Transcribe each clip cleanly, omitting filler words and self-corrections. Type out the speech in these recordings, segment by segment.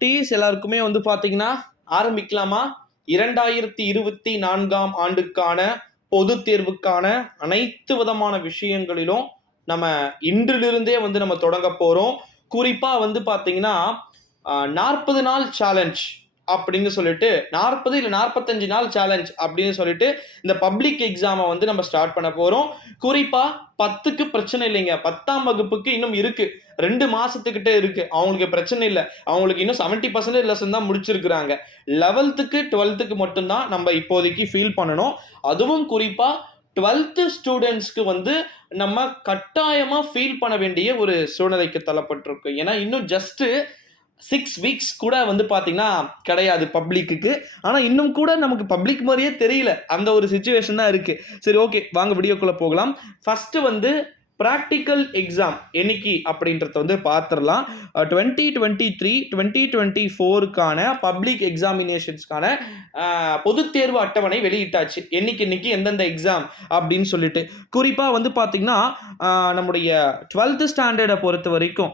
குட்டீஸ் எல்லாருக்குமே வந்து பார்த்தீங்கன்னா ஆரம்பிக்கலாமா? 2024ஆம் ஆண்டுக்கான பொதுத் தேர்வுக்கான அனைத்து விதமான விஷயங்களிலும் நம்ம இன்றிலிருந்தே வந்து நம்ம தொடங்க போறோம். குறிப்பா வந்து பார்த்தீங்கன்னா, 40 நாள் சேலஞ்ச் அப்படின்னு சொல்லிட்டு 40 இல்ல 45 நாள் சேலஞ்ச் அப்படின்னு சொல்லிட்டு இந்த பப்ளிக் எக்ஸாமை வந்து நம்ம ஸ்டார்ட் பண்ண போறோம். குறிப்பா 10க்கு பிரச்சனை இல்லைங்க. 10ஆம் வகுப்புக்கு இன்னும் இருக்கு. 2 மாசத்துக்கிட்ட இருக்கு. அவங்களுக்கு பிரச்சனை இல்ல. அவங்களுக்கு இன்னும் 70% லெசன் தான் முடிச்சிருக்கிறாங்க. 11க்கு 12க்கு மட்டும் தான் நம்ம இப்போதைக்கு ஃபீல் பண்ணணும். அதுவும் குறிப்பா 12th ஸ்டூடெண்ட்ஸ்க்கு வந்து நம்ம கட்டாயமா ஃபீல் பண்ண வேண்டிய ஒரு சூழ்நிலைக்கு தள்ளப்பட்டிருக்கு. ஏன்னா இன்னும் ஜஸ்ட் 6 வீக்ஸ் கூட வந்து பார்த்தீங்கன்னா கிடையாது பப்ளிக்குக்கு. ஆனா இன்னும் கூட நமக்கு பப்ளிக் மாதிரியே தெரியல. அந்த ஒரு சிச்சுவேஷன் தான் இருக்கு. சரி, ஓகே, வாங்க வீடியோக்குள்ள போகலாம். ஃபர்ஸ்ட் வந்து பிராக்டிக்கல் எக்ஸாம் என்னைக்கு அப்படின்றத வந்து பார்த்துடலாம். 2023 2024க்கான பப்ளிக் எக்ஸாமினேஷன்ஸ்க்கான பொதுத் தேர்வு அட்டவணை வெளியிட்டாச்சு. இன்னைக்கு எந்தெந்த எக்ஸாம் அப்படின்னு சொல்லிட்டு. குறிப்பா வந்து பார்த்தீங்கன்னா நம்முடைய 12th ஸ்டாண்டர்டை பொறுத்த வரைக்கும்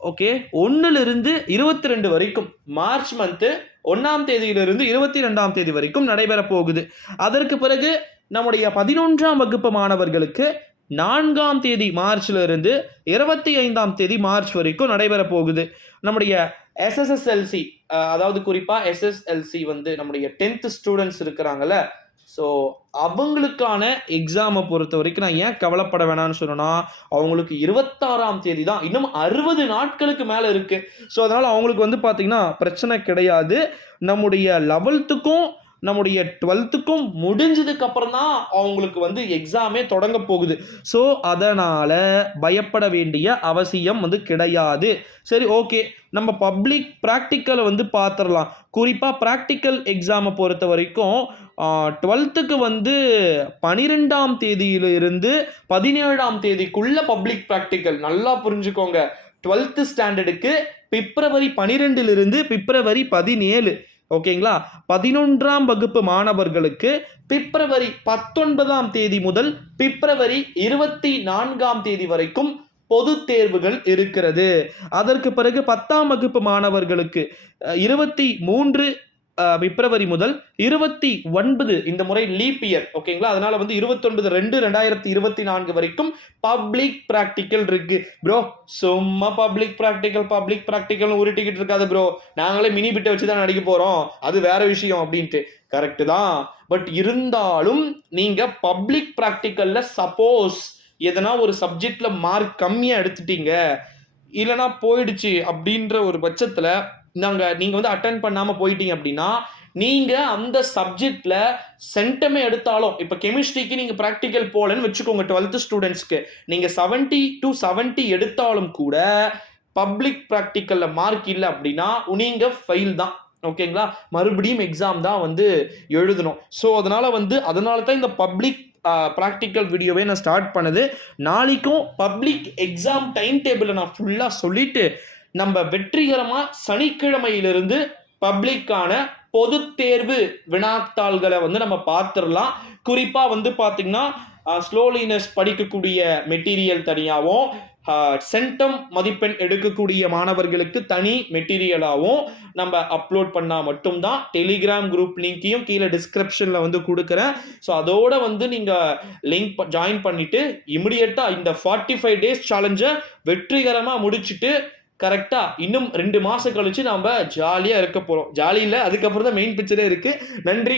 ஓகே 1லிருந்து 22 வரைக்கும் மார்ச் மந்த் 1ஆம் தேதியிலிருந்து 22ஆம் தேதி வரைக்கும் நடைபெற போகுது. அதற்கு பிறகு நம்முடைய 11ஆம் வகுப்பு மாணவர்களுக்கு 4ஆம் தேதி மார்ச்ல இருந்து 25ஆம் தேதி மார்ச் வரைக்கும் நடைபெற போகுது. நம்முடைய எஸ்எஸ்எல்சி அதாவது குறிப்பா எஸ்எஸ்எல்சி வந்து நம்முடைய 10th ஸ்டூடெண்ட்ஸ் இருக்கிறாங்கல்ல, ஸோ அவங்களுக்கான எக்ஸாமை பொறுத்த வரைக்கும் நான் ஏன் கவலைப்பட வேணாம்னு சொன்னேன்னா, அவங்களுக்கு 26ஆம் தேதி தான், இன்னும் 60 நாட்களுக்கு மேலே இருக்கு. ஸோ அதனால் அவங்களுக்கு வந்து பார்த்தீங்கன்னா பிரச்சனை கிடையாது. நம்முடைய 11த்துக்கும் நம்முடைய 12த்துக்கும் முடிஞ்சதுக்கு அப்புறம் தான் அவங்களுக்கு வந்து எக்ஸாமே தொடங்க போகுது. ஸோ அதனால் பயப்பட வேண்டிய அவசியம் வந்து கிடையாது. சரி, ஓகே, நம்ம பப்ளிக் ப்ராக்டிக்கலை வந்து பார்த்துடலாம். குறிப்பாக ப்ராக்டிக்கல் எக்ஸாமை பொறுத்த வரைக்கும் 12த்துக்கு வந்து 12ஆம் தேதியிலிருந்து 17ஆம் தேதிக்குள்ள பப்ளிக் ப்ராக்டிக்கல். நல்லா புரிஞ்சுக்கோங்க. 12th ஸ்டாண்டர்டுக்கு பிப்ரவரி 12லிருந்து பிப்ரவரி 17, ஓகேங்களா? 11ஆம் வகுப்பு மாணவர்களுக்கு பிப்ரவரி 19ஆம் தேதி முதல் பிப்ரவரி 24ஆம் தேதி வரைக்கும் பொது தேர்வுகள் இருக்கிறது. அதற்கு பிறகு 10ஆம் வகுப்பு மாணவர்களுக்கு 23 பிப்ரவரி முதல் 29, இந்த முறை லீப் இயர், ஓகேங்களா? அதனால வந்து 29/2/2024 வரைக்கும் பப்ளிக் பிராக்டிக்கல் இருக்கு. ப்ரோ சும்மா பப்ளிக் பிராக்டிக்கல் உருட்டிக்கிட்டு இருக்காது ப்ரோ, நாங்களே மினி பிட்டை வச்சு தான் நடிக்க போறோம், அது வேற விஷயம் அப்படின்ட்டு. கரெக்ட் தான். பட் இருந்தாலும் நீங்க பப்ளிக் பிராக்டிக்கல்ல சப்போஸ் எதனா ஒரு சப்ஜெக்ட்ல மார்க் கம்மியா எடுத்துட்டீங்க, இல்லைனா போயிடுச்சு அப்படின்ற ஒரு பட்சத்துல நீங்க வந்து அட்டென்ட் பண்ணாம போயிட்டீங்க அப்படின்னா, நீங்க அந்த சப்ஜெக்ட்ல சென்டமே எடுத்தாலும், இப்ப கெமிஸ்ட்ரிக்கு நீங்க பிராக்டிக்கல் போலன்னு வச்சுக்கோங்க, 12th ஸ்டூடெண்ட்ஸ்க்கு நீங்க 70 to 70 எடுத்தாலும் கூட பப்ளிக் பிராக்டிக்கல்ல மார்க் இல்லை அப்படின்னா நீங்க ஃபெயில் தான். ஓகேங்களா? மறுபடியும் எக்ஸாம் தான் வந்து எழுதணும். ஸோ அதனால தான் இந்த பப்ளிக் ப்ராக்டிக்கல் வீடியோவே நான் ஸ்டார்ட் பண்ணது. நாளைக்கும் பப்ளிக் எக்ஸாம் டைம் டேபிளை நான் ஃபுல்லாக சொல்லிட்டு நம்ம வெற்றிகரமா சனிக்கிழமையிலிருந்து பப்ளிக்கான பொது தேர்வு வினாத்தாள்களை வந்து நம்ம பார்த்துடலாம். குறிப்பா வந்து பாத்தீங்கன்னா ஸ்லோலினஸ் படிக்கக்கூடிய மெட்டீரியல் தனியாகவும், சென்டம் மதிப்பெண் எடுக்கக்கூடிய மாணவர்களுக்கு தனி மெட்டீரியலாகவும் நம்ம அப்லோட் பண்ணால் மட்டும்தான். டெலிகிராம் குரூப் லிங்கையும் கீழே டிஸ்கிரிப்ஷனில் வந்து கொடுக்குறேன். ஸோ அதோட வந்து நீங்கள் லிங்க் ஜாயின் பண்ணிட்டு இமிடியட்டாக இந்த 45 days சேலஞ்சை வெற்றிகரமாக முடிச்சுட்டு கரெக்டா இன்னும் 2 மாசம் கழிச்சு நாம ஜாலியா இருக்க போறோம். ஜாலி இல்லை, அதுக்கப்புறம் தான் மெயின் பிக்சரே இருக்கு. நன்றி.